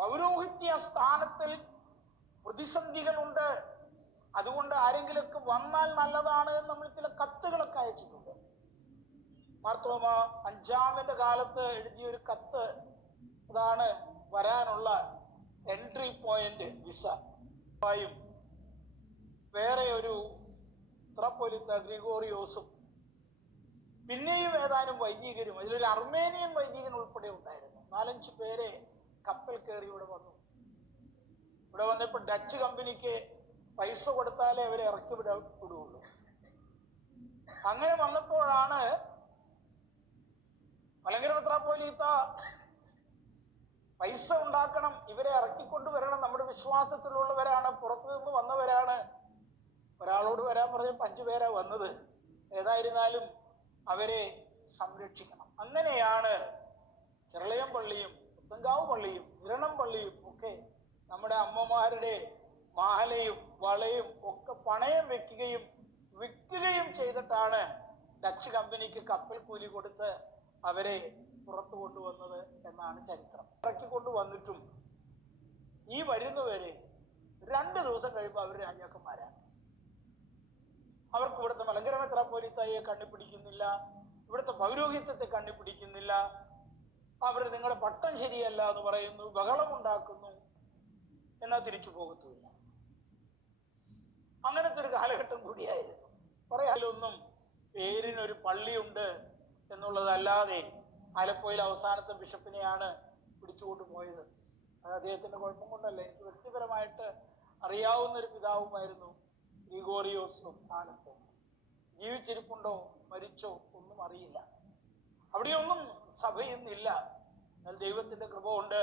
പൗരോഹിത്യ സ്ഥാനത്തിൽ പ്രതിസന്ധികളുണ്ട്. അതുകൊണ്ട് ആരെങ്കിലൊക്കെ വന്നാൽ നല്ലതാണ് എന്ന് നമ്മൾ ചില കത്തുകളൊക്കെ അയച്ചിട്ടുണ്ട്. മാർത്തോമ 5-ാമന്റെ കാലത്ത് എഴുതിയൊരു കത്ത് അതാണ് വരാനുള്ള എൻട്രി പോയിന്റ് വിസ. വേറെ ഒരു മെത്രാപ്പോലീത്ത ഗ്രിഗോറിയോസും പിന്നെയും ഏതാനും വൈദികരും, അതിലൊരു അർമേനിയൻ വൈദികൻ ഉൾപ്പെടെ ഉണ്ടായിരുന്നു. 4-5 പേരെ കപ്പൽ കയറി ഇവിടെ വന്നു. ഇവിടെ വന്നപ്പോൾ ഡച്ച് കമ്പനിക്ക് പൈസ കൊടുത്താലേ അവരെ ഇറക്കി വിടുകയുള്ളൂ. അങ്ങനെ വന്നപ്പോഴാണ് മലങ്കര മെത്രാപ്പോലീത്ത പൈസ ഉണ്ടാക്കണം, ഇവരെ ഇറക്കിക്കൊണ്ടുവരണം, നമ്മുടെ വിശ്വാസത്തിലുള്ളവരാണ്, പുറത്തു നിന്ന് വന്നവരാണ്. ഒരാളോട് വരാൻ പറഞ്ഞപ്പോൾ 5 പേരാ വന്നത്. ഏതായിരുന്നാലും അവരെ സംരക്ഷിക്കണം. അങ്ങനെയാണ് ചെർളയം പള്ളിയും പുത്തങ്കാവ് പള്ളിയും നിരണം പള്ളിയും ഒക്കെ നമ്മുടെ അമ്മമാരുടെ മാലയും വളയും ഒക്കെ പണയം വെക്കുകയും വിൽക്കുകയും ചെയ്തിട്ടാണ് ഡച്ച് കമ്പനിക്ക് കപ്പൽ കൂലി കൊടുത്ത് അവരെ പുറത്തു കൊണ്ടുവന്നത് എന്നാണ് ചരിത്രം. ഇറക്കിക്കൊണ്ടു വന്നിട്ടും ഈ വരുന്നവരെ 2 ദിവസം കഴിയുമ്പോൾ അവർ രാജാക്കന്മാരാണ്. അവർക്ക് ഇവിടുത്തെ മലങ്കര മെത്രാപ്പോലീത്തയെ കണ്ടുപിടിക്കുന്നില്ല, ഇവിടുത്തെ പൗരോഹിത്യത്തെ കണ്ടുപിടിക്കുന്നില്ല. അവർ നിങ്ങളുടെ പട്ടം ശരിയല്ല എന്ന് പറയുന്നു, ബഹളമുണ്ടാക്കുന്നു, എന്നാൽ തിരിച്ചു പോകത്തുമില്ല. അങ്ങനത്തെ ഒരു കാലഘട്ടം കൂടിയായിരുന്നു. കുറെ അതിലൊന്നും പേരിനൊരു പള്ളിയുണ്ട് എന്നുള്ളതല്ലാതെ ആലപ്പുഴയിൽ അവസാനത്തെ ബിഷപ്പിനെയാണ് പിടിച്ചുകൊണ്ട് പോയത്. അത് അദ്ദേഹത്തിൻ്റെ കുഴപ്പം കൊണ്ടല്ല, എനിക്ക് വ്യക്തിപരമായിട്ട് അറിയാവുന്ന ഒരു പിതാവുമായിരുന്നു ഗ്രിഗോറിയോസ് ആലപ്പോ. ജീവിച്ചിരിപ്പുണ്ടോ മരിച്ചോ ഒന്നും അറിയില്ല. അവിടെയൊന്നും സഭ ഇന്നില്ല. എന്നാൽ ദൈവത്തിൻ്റെ കൃപ കൊണ്ട്